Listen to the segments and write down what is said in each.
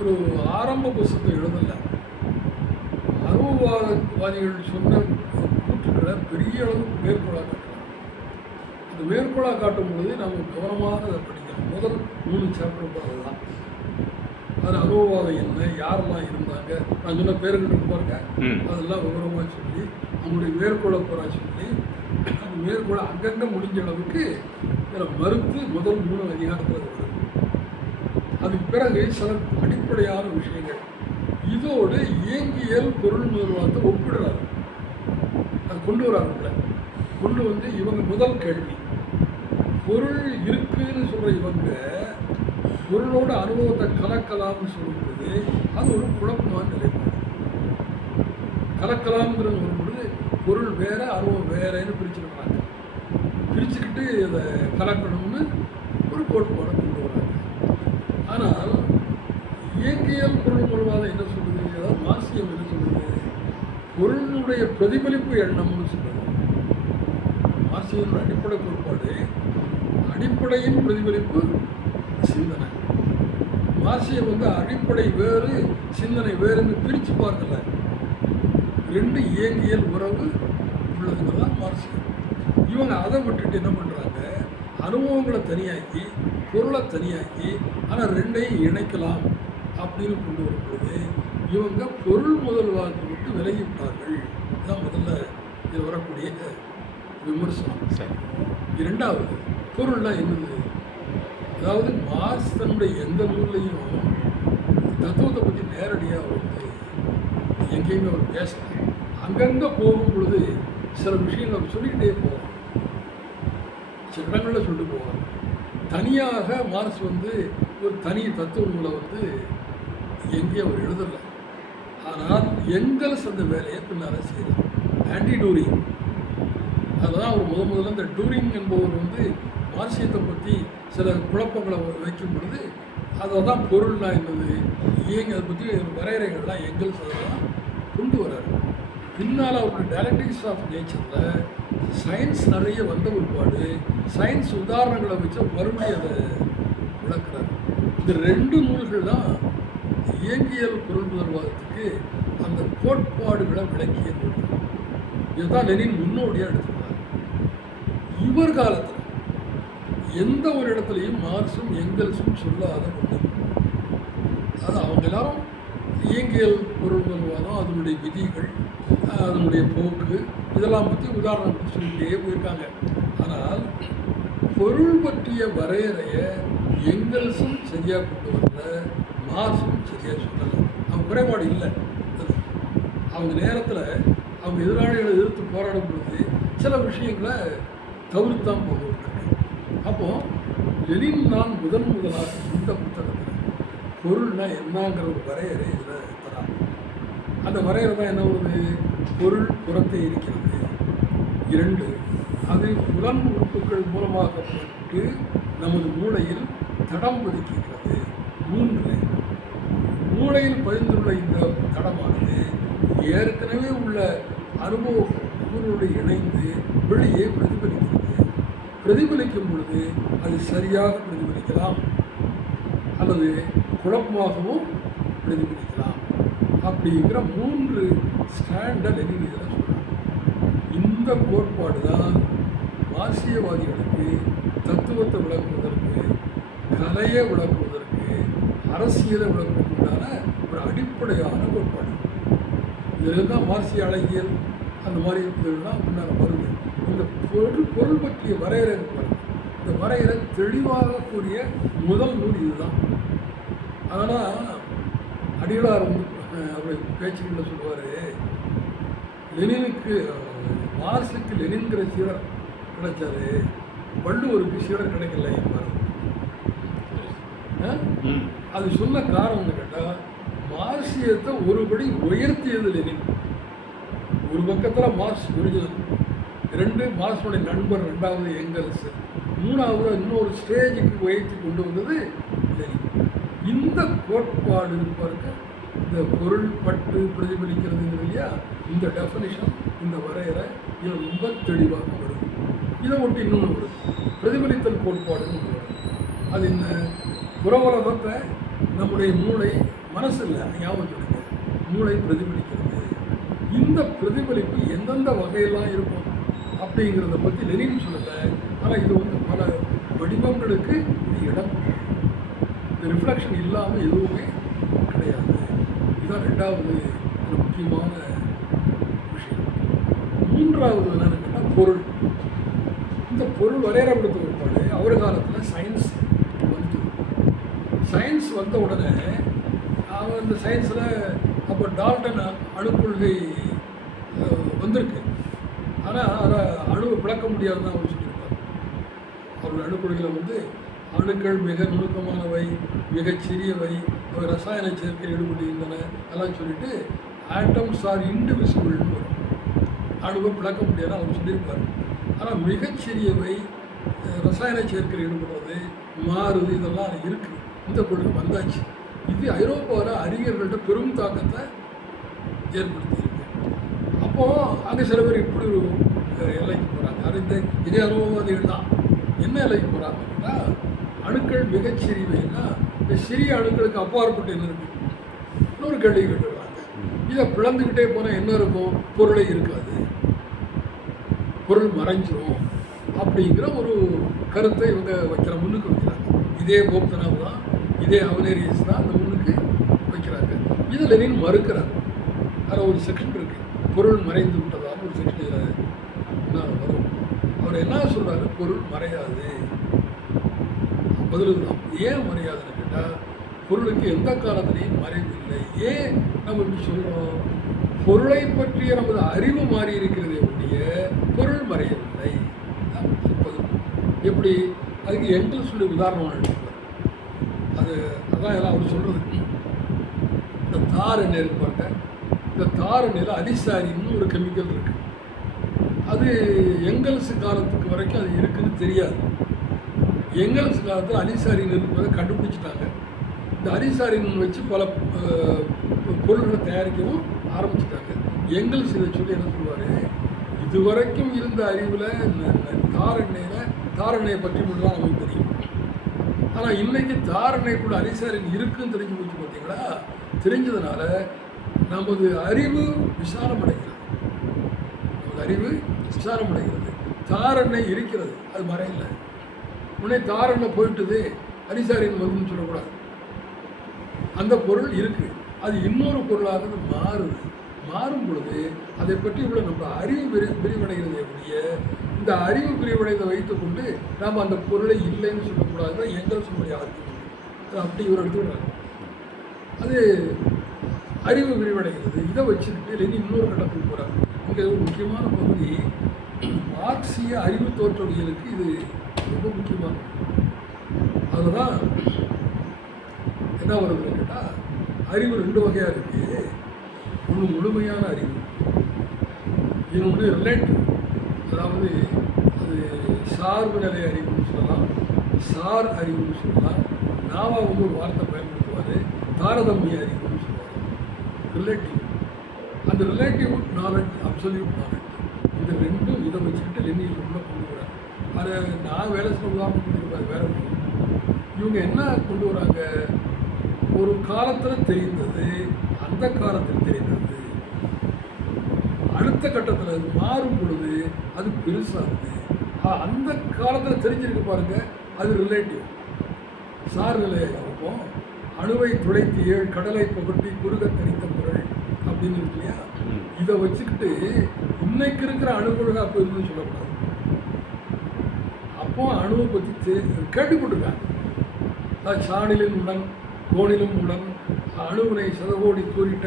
ஒரு ஆரம்ப புஸ்தத்தை எழுதலை. அனுபவவாதிகள் சொன்ன கூற்றுக்களை பெரிய அளவுக்கு மேற்கோளாக காட்டலாம். அந்த மேற்கோளாக காட்டும் பொழுது நம்ம கவனமாக அதை படிக்கணும். முதல் 3 சாப்டர் அதுதான். அது அனுபவவாதம் என்ன, யாரெல்லாம் இருந்தாங்க, நான் சொன்ன பேருக்கிட்ட இருப்பாங்க, அதெல்லாம் விவரமாக சொல்லி அவங்களுடைய மேற்கோளை பூரா சொல்லி அந்த மேற்கோளை அங்கங்கே முடிஞ்ச அளவுக்கு இதில் மறுத்து முதல் 3 அதிகாரத்தில் அது வரும். அதுக்கு பிறகு சில அடிப்படையான விஷயங்கள் இதோடு இயங்கியல் பொருள் முதல்வாதத்தை ஒப்பிடுறாரு. அது கொண்டு வராருல கொண்டு வந்து இவங்க முதல் கேள்வி, பொருள் இருக்குன்னு சொல்கிற இவங்க பொருளோட அனுபவத்தை கலக்கலாம்னு சொல்லும்போது அது ஒரு குழப்பமான நிலைப்பாடு. கலக்கலாம்ங்கிறது வரும்பொழுது பொருள் வேற அனுபவம் வேறன்னு பிரிச்சுக்கிறாங்க. பிரிச்சுக்கிட்டு அதை கலக்கணும்னு ஒரு கோட்பாடை கொண்டு வராங்க. ஆனால் இயற்கையல் பொருள் மூலமாக என்ன சொல்லுது, அதாவது மார்க்சியம் என்ன சொல்லுது, பொருளுடைய பிரதிபலிப்பு எண்ணம்னு சொல்லுது. மார்க்சியத்தின் அடிப்படை கோட்பாடு அடிப்படையின் பிரதிபலிப்பு சிந்தனை. மார்க்சியம் வந்து அடிப்படை வேறு சிந்தனை வேறுன்னு பிரித்து பார்க்கல, 2 இயங்கியல் உறவு உள்ளதுங்கிறதான் மார்க்சியம். இவங்க அதை விட்டுட்டு என்ன பண்ணுறாங்க, அனுபவங்களை தனியாக்கி பொருளை தனியாக்கி ஆனால் 2ஐயும் இணைக்கலாம் அப்படின்னு கொண்டு வரும்பொழுது இவங்க பொருள் முதல்வாதத்தை விட்டு விலகிவிட்டார்கள். இதுதான் முதல்ல இது வரக்கூடிய விமர்சனம். இரண்டாவது, பொருள்லாம் என்னது, அதாவது மார்க்ஸ் தன்னுடைய எந்த நூல்லையும் தத்துவத்தை பற்றி நேரடியாக வந்து எங்கேயுமே அவர் பேசல. அங்கங்கே போகும் பொழுது சில விஷயங்கள் அவர் சொல்லிக்கிட்டே போவார், சில இடங்களில் சொல்லிட்டு போவார். தனியாக மார்க்ஸ் வந்து ஒரு தனி தத்துவ நூலை வந்து எங்கேயும் அவர் எழுதலை. ஆனால் எங்கெல்ஸ் அந்த வேலையை பின்னால் செய்கிறார். ஆன்டி டூரிங், அதுதான் அவர் முதல்ல இந்த டூரிங் என்பவர் வந்து மார்க்சியத்தை பற்றி சில குழப்பங்களை வைக்கும் பொழுது அதை தான் பொருள்னா என்னது, அதை பற்றி வரையறைகள்லாம் எங்கெல்ஸ் அதெல்லாம் கொண்டு வர்றாரு. பின்னால் அவருடைய டயலக்டிக்ஸ் ஆஃப் நேச்சரில் சயின்ஸ் நிறைய வந்த ஒருபாடு சயின்ஸ் உதாரணங்களை வச்சு மறுபடியும் அதை விளக்குறாரு. இந்த 2 நூல்கள் தான் இயங்கியல் பொருள் முதல்வாதத்துக்கு அந்த கோட்பாடுகளை விளக்கிய நூல்கள். இதுதான் லெனின் முன்னோடியாக எடுத்துக்கிறார். இவர் காலத்தில் எந்த ஒரு இடத்துலையும் மார்க்சும் எங்கெல்ஸும் சொல்லாத ஒன்று, அது அவங்க எல்லாரும் இயங்கியல் பொருள் முதல்வாதம், அதனுடைய விதிகள், அதனுடைய போக்கு, இதெல்லாம் பற்றி உதாரணம் சொல்லிகிட்டே போயிருக்காங்க. ஆனால் பொருள் பற்றிய வரையறையை எங்கெல்ஸும் சரியாக கொண்டு வரல, மார்க்சும் சரியாக சொல்லலை. அவங்க குறைபாடு இல்லை. அவங்க நேரத்தில் அவங்க எதிராளிகளை எதிர்த்து போராடும் பொழுது சில விஷயங்களை தவிர்த்தான் போக விட்டுருக்காங்க. அப்போது லெனின் தான் முதலாக இந்த புத்தகத்தில் பொருள்னா என்னங்கிற ஒரு வரையறை இதில் தராங்க. அந்த வரையறை தான் என்ன வருது, பொருள் புறத்தை இருக்கிறது. 2, அது புலன் உறுப்புகள் மூலமாகப்பட்டு நமது மூளையில் தடம் பதிக்கிறது. 3, மூளையில் பதிந்துள்ள இந்த தடமானது ஏற்கனவே உள்ள அனுபவ பொருளோடு இணைந்து வெளியே பிரதிபலிக்கிறது. பிரதிபலிக்கும் பொழுது அது சரியாக பிரதிபலிக்கலாம் அல்லது குழப்பமாகவும் பிரதிபலிக்கலாம். அப்படிங்கிற 3 ஸ்டாண்டர்ட் லெனின் இதில் சொல்கிறாங்க. இந்த கோட்பாடு தான் மார்க்சியவாதிகளுக்கு தத்துவத்தை விளக்குவதற்கு, கலையை விளக்குவதற்கு, அரசியலை விளக்குவதற்கான ஒரு அடிப்படையான கோட்பாடு. இதில் தான் மார்க்சிய அழகியல் அந்த மாதிரி இதெல்லாம் பின்னால் வருது. இந்த பொருள் பற்றிய வரையறை இருப்பாங்க. இந்த வரையறை தெளிவாக கூறிய முதல் நூல் இதுதான். அதனால் அடிகளார் வந்து அவர் பேச்சுகளில் சொல்லுவார், லெனினுக்கு மார்க்சுக்கு லெனின்கிற சீடர் கிடைச்சாரு, வள்ளுவருக்கு சீடர் கிடைக்கல என்பார். அது சொன்ன காரணம்னு கேட்டால் மார்க்சியத்தை ஒருபடி உயர்த்தியது லெனின். ஒரு பக்கத்தில் மார்க்ஸ் ஒரிஜினல், 2 மார்க்ஸுடைய நண்பர், 2வது எங்கெல்ஸ், 3வது இன்னொரு ஸ்டேஜுக்கு உயர்த்தி கொண்டு வந்தது லெனின். இந்த கோட்பாடு இருப்பாருக்கு, இந்த பொருள் பட்டு பிரதிபலிக்கிறதுங்கிறது இல்லையா, இந்த டெஃபனிஷன், இந்த வரையறை இது ரொம்ப தெளிவாக வருது. இதை ஒட்டி இன்னொன்று வருது, பிரதிபலித்தல் கோட்பாடுன்னு ஒன்று வருது. அது என்ன, புற உலகத்தை நம்முடைய மூளை மனசு இல்லை, ஞாபகம் சொல்லுங்க, மூளை பிரதிபலிக்கிறது. இந்த பிரதிபலிப்பு எந்தெந்த வகையெல்லாம் இருக்கும் அப்படிங்கிறத பற்றி லெனின் சொல்லலை. ஆனால் இது வந்து பல வடிவங்களுக்கு இது இடம். இந்த ரிஃப்ளெக்ஷன் இல்லாமல் எதுவுமே கிடையாது. இதுதான் ரெண்டாவது ஒரு முக்கியமான விஷயம். மூன்றாவது என்னென்னு கேட்டால் பொருள். இந்த பொருள் வரையறைப்படுத்த பிற்பாடு அவர் காலத்தில் சயின்ஸ் வந்து, சயின்ஸ் வந்த உடனே அவன் இந்த சயின்ஸில் அப்போ டால்டன் அணுக்கொள்கை வந்திருக்கு. ஆனால் அதை அணுவை விளக்க முடியாதுன்னு அவர் சொல்லியிருக்கார். அவருடைய அணுக்கொள்கையில் வந்து அணுக்கள் மிக நுணுக்கமானவை, மிகச் சிறியவை, அவை ரசாயன சேர்க்கையில் ஈடுபட்டிருந்தன அதெல்லாம் சொல்லிட்டு ஆட்டம்ஸ் ஆர் இன்டிவிசிபிள்னு வரும். அணுவை விளக்க முடியாதுன்னு அவர் சொல்லியிருப்பார். ஆனால் மிகச்சிறியவை, ரசாயன சேர்க்கையில் ஈடுபடுறது, மாறுது, இதெல்லாம் இருக்குது. இந்த கொள்கை வந்தாச்சு. இது ஐரோப்பாவில் அறிஞர்கள்ட்ட பெரும் தாக்கத்தை ஏற்படுத்தியிருக்கு. அப்போது அங்கே சில பேர் இப்படி ஒரு எல்லைக்கு போகிறாங்க. அது இதே அனுபவவாதிகள் தான். என்ன எல்லைக்கு போகிறாங்கன்னா, அணுக்கள் மிகச்சிறியவைன்னா இந்த சிறிய அணுக்களுக்கு அப்பாற்பட்டு என்ன இருக்குது இன்னொரு கேள்வி கேட்டுடுறாங்க. இதை பிளந்துக்கிட்டே போனால் என்ன இருக்கும்? பொருளை இருக்காது, பொருள் மறைஞ்சிரும் அப்படிங்கிற ஒரு கருத்தை இவங்க முன்னுக்கு வைக்கிறாங்க. இதே போப்தனாவு தான், இதே அவனேரியஸ் தான் அந்த முன்னுக்கு வைக்கிறாங்க. இதை லெனின் மறுக்கிறார். அதில் ஒரு செக்ஷன் இருக்குது, பொருள் மறைந்து விட்டதால் ஒரு செக்ஷன் என்ன வரும். அவர் என்ன சொல்கிறாரு? பொருள் மறையாது. பதில் தான். ஏன் மறையாதுன்னு கேட்டால், பொருளுக்கு எந்த காலத்திலையும் மறைவில்லை. ஏன் நம்ம இப்படி சொல்கிறோம்? பொருளை பற்றிய நமது அறிவு மாறி இருக்கிறதே ஒழிய பொருள் மறையவில்லை. எப்படி? அதுக்கு எங்கல் சொல்லி உதாரணம் எடுத்துப்பார். அதான் எல்லாம் அவர் சொல்கிறது. இந்த தார் எண்ணெய் இருக்கு பாருங்க, இந்த தார் எண்ணெயில் அலிசாரின்னு ஒரு கெமிக்கல் இருக்குது. அது எங்கல்ஸ் காலத்துக்கு வரைக்கும் அது இருக்குதுன்னு தெரியாது. எங்கல்ஸ் காலத்தில் அலிசாரின் இருப்பதை கண்டுபிடிச்சிட்டாங்க. இந்த அலிசாரின் வச்சு பல பொருள்களை தயாரிக்கவும் ஆரம்பிச்சிட்டாங்க. எங்கல்ஸ் இதை சொல்லி என்ன சொல்லுவார்? இதுவரைக்கும் இருந்த அறிவில் தார் எண்ணெயை பற்றி மட்டும் தான் நமக்கு தெரியும். ஆனால் இன்றைக்கி தார் எண்ணெய் கூட அலிசாரின் இருக்குன்னு தெரிஞ்சு போச்சு. பார்த்தீங்களா? தெரிஞ்சதுனால நமது அறிவு விசாலமடைகிறது. நமது அறிவு விசாலமடைகிறது. தார் எண்ணெய் இருக்கிறது, அது மறையலை. உடனே தார் எண்ணெய் போயிட்டுது, அலிசாரின் வந்துன்னு சொல்லக்கூடாது. அந்த பொருள் இருக்குது, அது இன்னொரு பொருளாக மாறுது. மாறும் பொழுது அதை பற்றி உள்ள நம்ம அறிவு விரிவடைகிறதை ஒழிய இந்த அறிவு விரிவடைதை வைத்துக்கொண்டு நாம் அந்த பொருளை இல்லைன்னு சொல்லக்கூடாது. எங்கள் சொல்லுடைய ஆர்குமெண்ட் அது அப்படி ஒரு எடுத்துக்கிறாங்க. அது அறிவு விரிவடைகிறது. இதை வச்சுக்கிட்டு லெனின் இன்னொரு கட்டத்துக்கு போகிறாங்க. இங்கே ஒரு முக்கியமான பகுதி மார்க்சிய அறிவு தோற்றவியலுக்கு இது ரொம்ப முக்கியமானது. அதுதான் என்ன வருதுன்னு கேட்டால், அறிவு ரெண்டு வகையாக இருக்குது. ஒன்று முழுமையான அறிவு, இன்னொன்று ரிலேட்டிவ். அதாவது அது சார்பு நிலை அறிவுன்னு சொல்லலாம், சார் அறிவுன்னு சொல்லலாம். நாவா வந்து ஒரு வார்த்தை பயன்படுத்துவார், தாரதமிய அறிவுன்னு சொல்லுவார். ரிலேட்டிவ், அந்த ரிலேட்டிவ் நாலேஜ், அப்சல்யூட் நாலேஜ், இந்த ரெண்டும் இதை வச்சுக்கிட்டு லெனின் உள்ள கொண்டு வராங்க. அதை நான் வேலை செய்ய உதாரணம் கொடுத்துருப்பாரு. வேற இவங்க என்ன கொண்டு வராங்க? ஒரு காலத்தில் தெரிந்தது அந்த காலத்தில் தெரிந்தது அடுத்த கட்டத்தில் அது மாறும் பொழுது அது பெருசாகுது. அந்த காலத்தில் தெரிஞ்சிருக்கு பாருங்க, அது ரிலேட்டிவ். சார் நிலையாக இருக்கும். அணுவை துளைத்து 7 கடலை புகட்டி குறுக தனித்த பொருள் அப்படின்னு இருக்கு இல்லையா? இதை வச்சுக்கிட்டு இன்னைக்கு இருக்கிற அணுகுழுக அப்போ இருக்குன்னு சொல்லக்கூடாது. அப்போ அணுவை பற்றி கேட்டுக்கொண்டிருக்காங்க. சாணிலும் உடன் கோணிலும் உடன் அணுவினை சதகோடி தூரிட்ட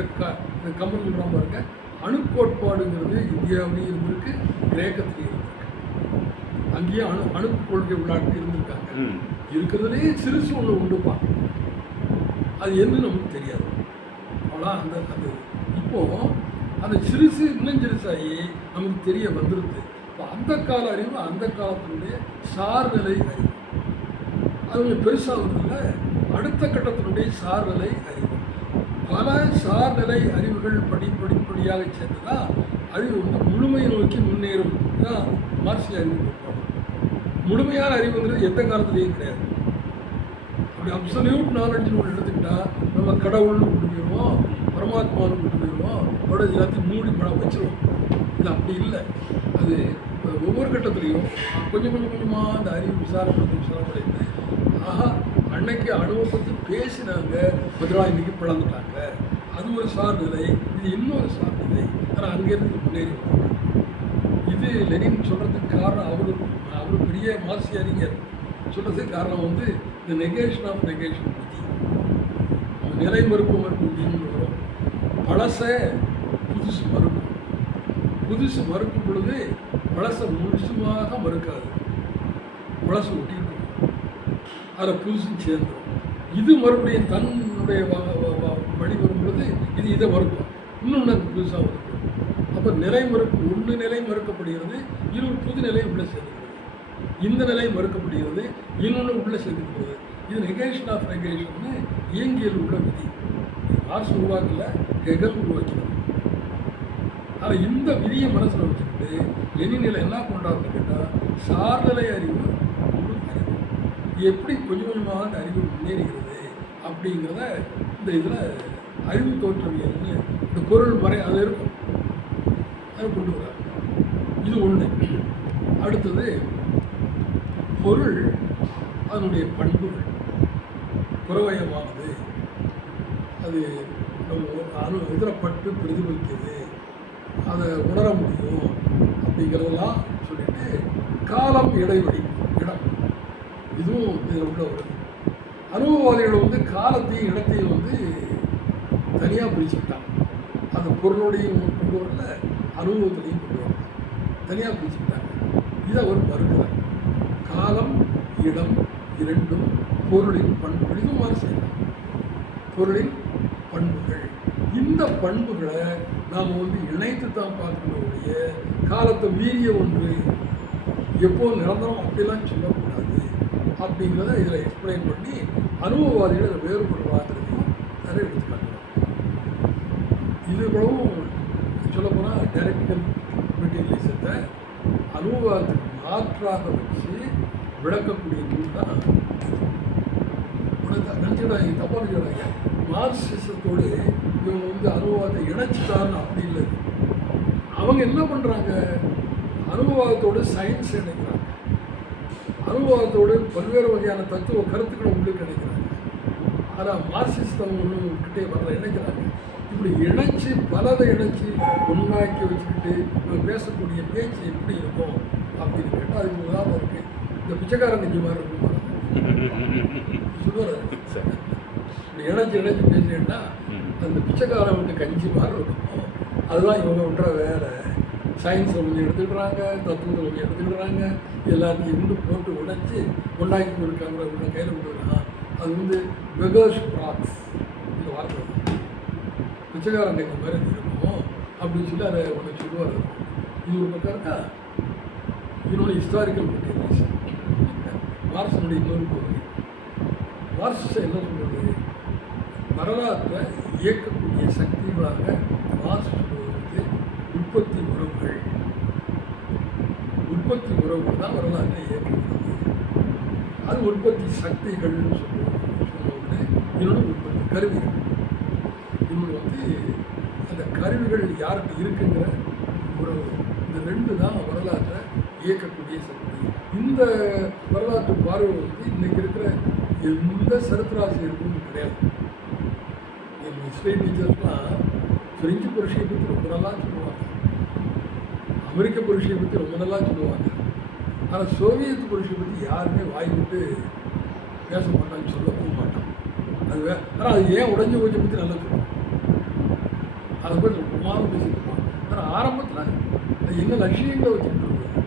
கம்பன் சொல்கிறான் பாருங்க. அணுக்கோட்பாடுங்கிறது இந்தியாவிலேயும் இருந்திருக்கு, கிரேக்கத்திலையும் இருந்திருக்கு. அங்கேயும் அணு கொள்கை உள்ளாட்டு இருந்திருக்காங்க. இருக்கிறதுலேயே சிறுசு ஒன்று உண்டுப்பான், அது என்ன நமக்கு தெரியாது. அவ்வளோ அந்த இப்போது அந்த சிறுசு இன்னும் சிறுசாகி நமக்கு தெரிய வந்துடுது. இப்போ அந்த கால அறிவு அந்த காலத்தினுடைய சார்நிலை அறிவு அது கொஞ்சம் பெருசாகுதுல்ல. அடுத்த கட்டத்தினுடைய சார்நிலை அறிவு, பல சார்நிலை அறிவுகள் படிப்படியாக சேர்ந்து தான் அறிவு வந்து முழுமையை நோக்கி முன்னேறும். தான் மார்க்சிய அறிவு. முழுமையான அறிவுங்கிறது எந்த காலத்திலையும் கிடையாது. அப்படி அப்சல்யூட் நாலேஜ்னு ஒன்று எடுத்துக்கிட்டா நம்ம கடவுள்னு கொண்டு போயிடுவோம், பரமாத்மான்னு கொண்டு போயிடுவோம், அதோட எல்லாத்தையும் மூடி படம் வச்சிருவோம். இது அப்படி இல்லை. அது ஒவ்வொரு கட்டத்துலையும் கொஞ்சம் கொஞ்சமாக அந்த அறிவு விசாரப்படுத்தி ஆஹா அன்னைக்கு அணுவை பற்றி பேசினாங்க, பதிலாக இன்னைக்கு பிளந்துட்டாங்க. அது ஒரு சார்நிலை, இது இன்னொரு சார்நிலை. ஆனால் அங்கேருந்து முன்னேறி இது லெனின் சொல்கிறதுக்கு காரணம் அவர் பெரிய மார்க்சிய அறிஞர் சொல்கிறதுக்கு காரணம் வந்து இந்த நெகேஷன் ஆஃப் நெகேஷன் விதி, நிலை மறுப்பு விதின்னு வரும். பழச புதுசு மறுக்கும், புதுசு மறுக்கும் பொழுது பழசை முழுசுமாக மறுக்காது, பழசு ஒட்டிட்டு அதில் புதுசும் சேர்ந்துடும். இது மறுபடியும் தன்னுடைய வழி வரும்பொழுது இது இதை மறுக்கும், இன்னொன்று புதுசாக மறுக்கும். அப்போ நிலை மறுப்பு ஒன்று நிலை மறுக்கப்படுகிறது, இன்னொரு புது நிலை உள்ளே சேர்ந்துக்கிறது. இந்த நிலை மறுக்கப்படுகிறது, இன்னொன்று உள்ளே சேர்ந்துக்கிறது. இது நெகேஷன் ஆஃப் நெகேஷன்னு இயங்கியல் உள்ள விதி. மார்க்ஸ் உருவாக்கல, ஹெகல் உருவாக்கினது. ஆனால் இந்த விதியை மனசில் வச்சுக்கிட்டு லெனினில் என்ன பண்ணுறாருன்னு கேட்டால் சார்நிலை அறிவு எப்படி கொஞ்சம் கொஞ்சமாக அந்த அறிவு முன்னேறுகிறது அப்படிங்கிறத இந்த இதில் அறிவு தோற்றவியல்னு இந்த பொருள் மறை அது இருக்கும், அதை கொண்டு வராங்க. இது ஒன்று. அடுத்தது பொருள் அதனுடைய பண்புகள் புறவயமானது, அது நம்ம எதிரப்பட்டு பிரதிபலிக்கிறது, அதை உணர முடியும் அப்படிங்கிறதெல்லாம் சொல்லிட்டு காலம் இடைவெளி இடம் இதுவும் இதில் உள்ள வருது. அனுபவவாதிகள் வந்து காலத்தையும் இடத்தையும் வந்து தனியாக பிரிச்சுக்கிட்டாங்க. அந்த பொருளோடையும் கொண்டு வரல, அனுபவத்திலையும் கொண்டு வரல, தனியாக பிரிச்சுக்கிட்டாங்க. இதை அவர் மறுக்கிறார். காலம் இடம் இரண்டும் பொருளின் பண்புகள். இதுவும் மாதிரி செய்யலாம். பொருளின் பண்புகள், இந்த பண்புகளை நாம் வந்து இணைத்து தான் பார்க்கக்கூடிய காலத்தை மீறிய ஒன்று எப்போ நிரந்தரம் அப்படிலாம் சொல்லக்கூடாது அப்படிங்கிறத இதில் எக்ஸ்பிளைன் பண்ணி அனுபவவாதிகள் இதை வேறுபடுவாங்கிறதையும் நிறைய எடுத்துக்காட்டுவாங்க. இது கூடவும் சொல்லப்போனால் டைரக்டிக்கல் மெட்டீரியலிசத்தை அனுபவத்துக்கு மாற்றாக வச்சு விளக்கக்கூடிய நூல் தான். நினச்சிடாங்க, தப்பாக நினச்சிடாங்க. மார்க்சிசத்தோடு இவங்க வந்து அனுபவத்தை இணைச்சிட்டாருன்னு அப்படி இல்லை. அவங்க என்ன பண்ணுறாங்க, அனுபவத்தோடு சயின்ஸ் இணைக்கிறாங்க, அனுபவத்தோடு பல்வேறு வகையான தத்துவ கருத்துக்களை உள்ளுக்கு இணைக்கிறாங்க. ஆனால் மார்க்சிஸ்டம் ஒன்று கிட்டே வரல, இணைக்கிறாங்க. இப்படி இணைச்சி பலதை இணைச்சி ஒன்றாக்கி வச்சுக்கிட்டு இவங்க பேசக்கூடிய பேச்சு எப்படி இருக்கும் அப்படின்னு கேட்டால் அதுக்கு உதாரணம் இருக்குது. இந்த பிச்சைக்காரன் நெஞ்சு மாதிரி இருக்கும் சொல்லுவார். இப்படி இணைச்சி பேசுறேன்னா அந்த பிச்சைக்காரன் வந்து கஞ்சி மாதிரி இருக்கும். அதுதான் இவங்க விட்ற வேலை. சயின்ஸை கொஞ்சம் எடுத்துக்கிறாங்க, தத்துவத்தை கொஞ்சம் எடுத்துக்கிறாங்க, எல்லாத்தையும் இருந்து போட்டு உடைச்சி ஒன்றாக்கி இருக்காங்க. உள்ள கையில் கொடுக்குறான். அது வந்து பெகர்ஸ் ப்ராக்ஸ் இந்த வார்த்தை பிச்சைக்காரன் எங்கள் மாதிரி இருக்கும் அப்படின்னு சொல்லி அதை ஒன்று சொல்லுவார். இது ஒரு பக்கம் இருக்கா. இன்னொன்று ஹிஸ்டாரிக்கல் மெட்டீரியல்ஸ் மார்க்ஸினுடைய இன்னொரு பகுதி. மார்க்ஸ் என்ன சொல்வது, வரலாற்றை இயக்கக்கூடிய சக்திகளாக மார்க்ஸ் சொல்வது உற்பத்தி உறவுகள். உற்பத்தி உறவுகள் தான் வரலாற்றை இயக்குகிறது. அது உற்பத்தி சக்திகள்னு சொல்லுவோம்னு. இன்னொன்று உற்பத்தி கருவிகள். இன்னொன்று வந்து அந்த கருவிகள் யாருக்கு இருக்குங்கிற உறவு. இந்த ரெண்டு தான் வரலாற்றை இயக்கக்கூடிய சக்தி. இந்த வரலாற்று பார்வை வந்து இன்றைக்கி இருக்கிற எந்த சரித்திராசிரியருக்கும் கிடையாது. ஹிஸ்டரி டீச்சர்ஸ்லாம் பிரெஞ்சு புரட்சியை பற்றி ரொம்ப நல்லா சொல்லுவாங்க, அமெரிக்க புரட்சியை பற்றி ரொம்ப நல்லா சொல்லுவாங்க. ஆனால் சோவியத் புரட்சியை பற்றி யாருமே வாய் விட்டு பேச மாட்டாங்க, சொல்லவும் மாட்டாங்க. அது ஆனால் அது ஏன் உடஞ்சி போச்சை பற்றி நல்லா சொல்லுவாங்க. அதை பற்றி ரொம்ப பேசிட்டு இருப்பாங்க. ஆனால் ஆரம்பத்தில் அது என்ன லட்சியங்களை வச்சுட்டு இருக்காங்க,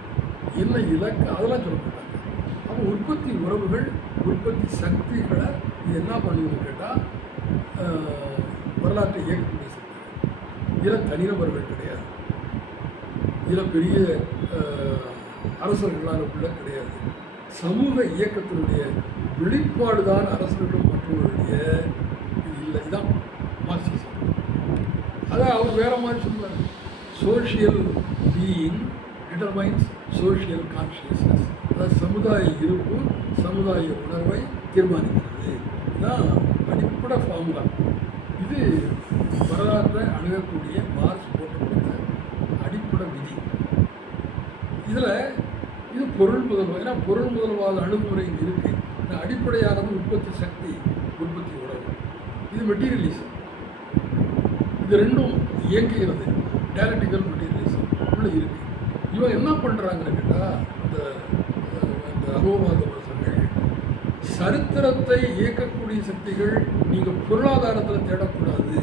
என்ன இலக்கு, அதெல்லாம் சொல்ல மாட்டாங்க. அப்போ உற்பத்தி உறவுகள், உற்பத்தி சக்திகளை இது என்ன பண்ணுதுன்னு கேட்டால் வரலாற்றை இயக்கக்கூடிய சக்தி. இதில் தனிநபர்கள் கிடையாது, இதில் பெரிய அரசர்களான உள்ள கிடையாது. சமூக இயக்கத்தினுடைய வெளிப்பாடு தான் அரசர்களும் மற்றவர்களுடைய இல்லை. இதுதான் மார்க்சிசம். அதான் அவர் வேற மாதிரி சொல்லுவார். Social being determines social consciousness. அதாவது சமுதாய இருப்பு சமுதாய உணர்வை தீர்மானிக்கிறது. இதுதான் அடிப்படை ஃபார்முலா. இது வரலாற்றை அணுகக்கூடிய மார்க்ஸ் போட்டக்கூடிய அடிப்படை விதி. இதில் இது பொருள் முதல்வாதம். ஏன்னா பொருள் முதல்வாத அணுகுமுறை இங்கே இருக்குது. இந்த அடிப்படையானது உற்பத்தி சக்தி, உற்பத்தி உறவு. இது மெட்டீரியலிசம். இது ரெண்டும் இயங்குகிறது. டயலக்டிக்கல் மெட்டீரியலிசம் உள்ள இருக்குது. இவன் என்ன பண்ணுறாங்கன்னு கேட்டால், இந்த அகோவாத வருஷங்கள் சரித்திரத்தை இயக்கக்கூடிய சக்திகள் நீங்கள் பொருளாதாரத்தில் தேடக்கூடாது,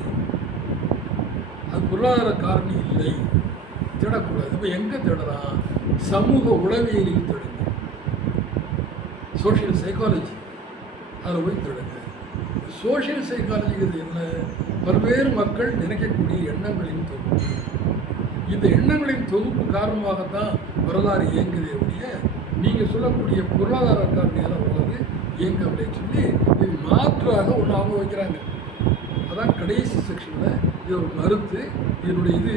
அது பொருளாதார காரணி இல்லை, தேடக்கூடாது. இப்போ எங்கே தேடலாம்? சமூக உளவியலில் தேடுங்க, சோஷியல் சைக்காலஜி, அதில் போய் தேடுங்க. சோஷியல் சைக்காலஜிங்கிறது என்ன? பல்வேறு மக்கள் நினைக்கக்கூடிய எண்ணங்களின் தொகுப்பு. இந்த எண்ணங்களின் தொகுப்பு காரணமாகத்தான் வரலாறு இயங்குதே ஒழிய நீங்கள் சொல்லக்கூடிய பொருளாதார காரணியால் வரலாறு இயங்கவில்லை சொல்லி இது மாற்றாக ஒன்று அவங்க வைக்கிறாங்க. அதான் கடைசி செக்ஷனில் இது ஒரு மறுத்து இதனுடைய இது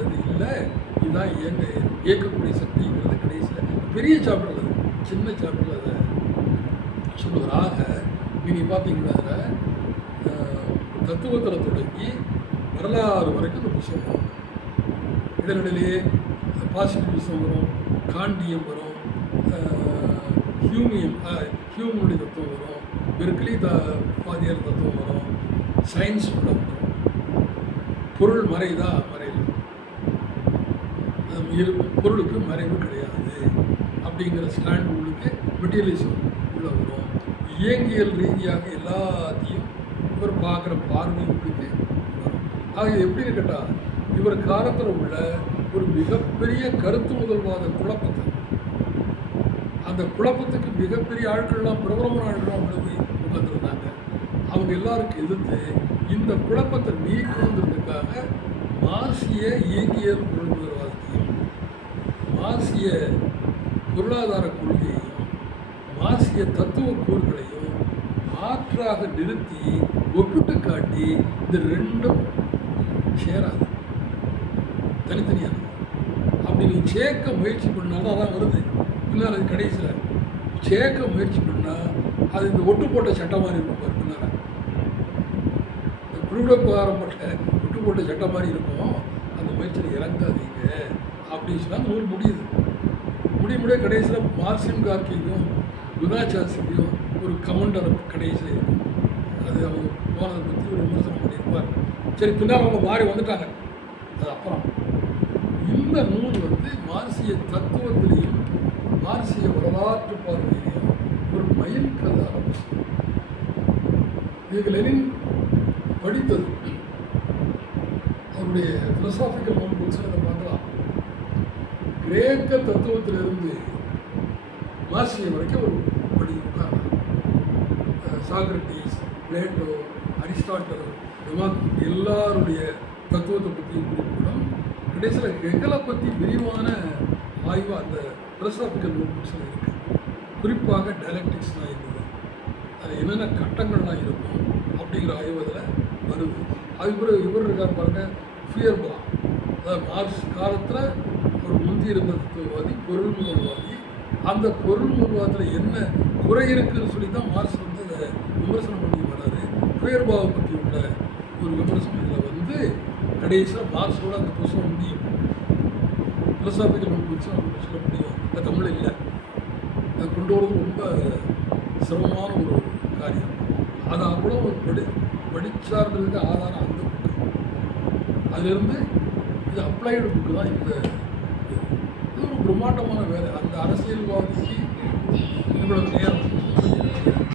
அது இல்லை, இதுதான் இயக்கக்கூடிய சக்திங்கிறது கடைசியில் பெரிய சாப்டர், அது சின்ன சாப்டரில் அதை சொல்லுவதாக. நீங்கள் பார்த்தீங்கன்னா அதில் தத்துவத்தில் தொடங்கி வரலாறு வரைக்கும் இந்த புத்தகம் வரும். இடங்களிலே பாசிட்டிவிசம் வரும், காண்டியம் வரும், ஹியூமனுடைய தத்துவம் வரும், பெர்க்லி பாதியார் தத்துவம் வரும், சயின்ஸ் உள்ள வரும். பொருள் மறைதா? மறையல, பொருளுக்கு மறைவு கிடையாது அப்படிங்கிற ஸ்டாண்ட் உங்களுக்கு மெட்டீரியலிசம் உள்ள வரும். இயங்கியல் ரீதியாக எல்லாத்தையும் இவர் பார்க்குற பார்வை உங்களுக்கு வரும். ஆக எப்படின்னு கேட்டால், இவர் காலத்தில் உள்ள ஒரு மிகப்பெரிய கருத்து முதல்வாத குழப்பத்தை, அந்த குழப்பத்துக்கு மிகப்பெரிய ஆட்கள்லாம் பிரபலமான ஆட்கள்லாம் போய் உட்காந்துருந்தாங்க. அவங்க எல்லாருக்கும் எதிர்த்து இந்த குழப்பத்தை நீக்கணுங்கிறதுக்காக மார்க்சிய இயங்கியல் பொருள் முதல்வாதத்தையும் மார்க்சிய பொருளாதார கொள்கையையும் மார்க்சிய தத்துவ கூறுகளையும் மாற்றாக நிறுத்தி ஒப்பிட்டு காட்டி இந்த ரெண்டும் சேராது, தனித்தனியாக. அப்படி நீ சேர்க்க முயற்சி பண்ணாலும் அதான் வருது. பின்னால் அது கடைசியில் சேர்க்க முயற்சி பண்ணால் அது இந்த ஒட்டு போட்ட சட்டம் மாதிரி இருக்கும். பின்னால் இந்த குருடப்பாரப்பட்ட ஒட்டு போட்ட சட்டம் மாதிரி இருக்கும். அந்த முயற்சியில் இறங்காதீங்க அப்படின்னு சொன்னால் அந்த நூல் முடியுது. முடிய கடைசியில் மார்க்சியம் கார்கியும் குணாச்சாரியும் ஒரு கமெண்டர் கடைசியில் இருக்கும். அது அவங்க போனதை பற்றி ஒரு விமர்சனம் பண்ணியிருப்பார். சரி, பின்னால் அவங்க மாறி வந்துட்டாங்க. அது அப்புறம் இந்த நூல் மார்க்சிய தத்துவத்திலையும் மார்க்சிய வரலாற்று பார்வையிலையும் ஒரு மைல்கல் ஆரம்பிச்சு. இது லெனின் படித்தது அவருடைய பிலோசாபிக்கல் நோட் புக்ஸ் அதை பார்க்கலாம். கிரேக்க தத்துவத்திலிருந்து மார்க்சியம் வரைக்கும் ஒரு படி உட்காரலாம். சாக்ரட்டிஸ், பிளேட்டோ, அரிஸ்டாட்டல், டெமாக்ரிட் எல்லாருடைய தத்துவத்தை பற்றியும் குறிப்பிடும். கடைசியில் ஹெகலை பற்றி விரிவான ஆய்வு அந்த பிலோசாபிக்கல் நோட் புக்ஸில் இருக்குது. குறிப்பாக டயலக்டிக்ஸ்லாம் இருக்குது, அது என்னென்ன கட்டங்கள்லாம் இருக்கும் அப்படிங்கிற ஆய்வு அதில் வருது. அதுக்கப்புறம் இவர் இருக்கார் பாருங்கள், ஃபியர்பால். அதாவது மார்க்ஸ் காலத்தில் ஒரு முந்தி இருந்த தத்துவவாதி, பொருள் முதல்வாதி. அந்த பொருள் முதல்வாதத்தில் என்ன குறை இருக்குதுன்னு சொல்லி தான் மார்க்ஸ் அதை விமர்சனம் பண்ணி வராரு. ஃபியர்பாலை பற்றி உள்ள ஒரு விமர்சனம் இதில் கடைசியில் மார்க்ஸோட அந்த புத்தகம் முடியும். பிலோசாபிக்கல் நோட் புக்ஸ் அவங்க சொல்ல முடியும். அது தமிழ் இல்லை, அதை கொண்டு வரது ரொம்ப சிரமமான ஒரு காரியம். அதை அவ்வளோ ஒரு படிச்சார்ன்றதுக்கு ஆதாரம் அந்த புக்கு. அதிலிருந்து இது அப்ளைடு புக்கு தான். இது ஒரு பிரம்மாண்டமான வேலை. அந்த அரசியல்வாத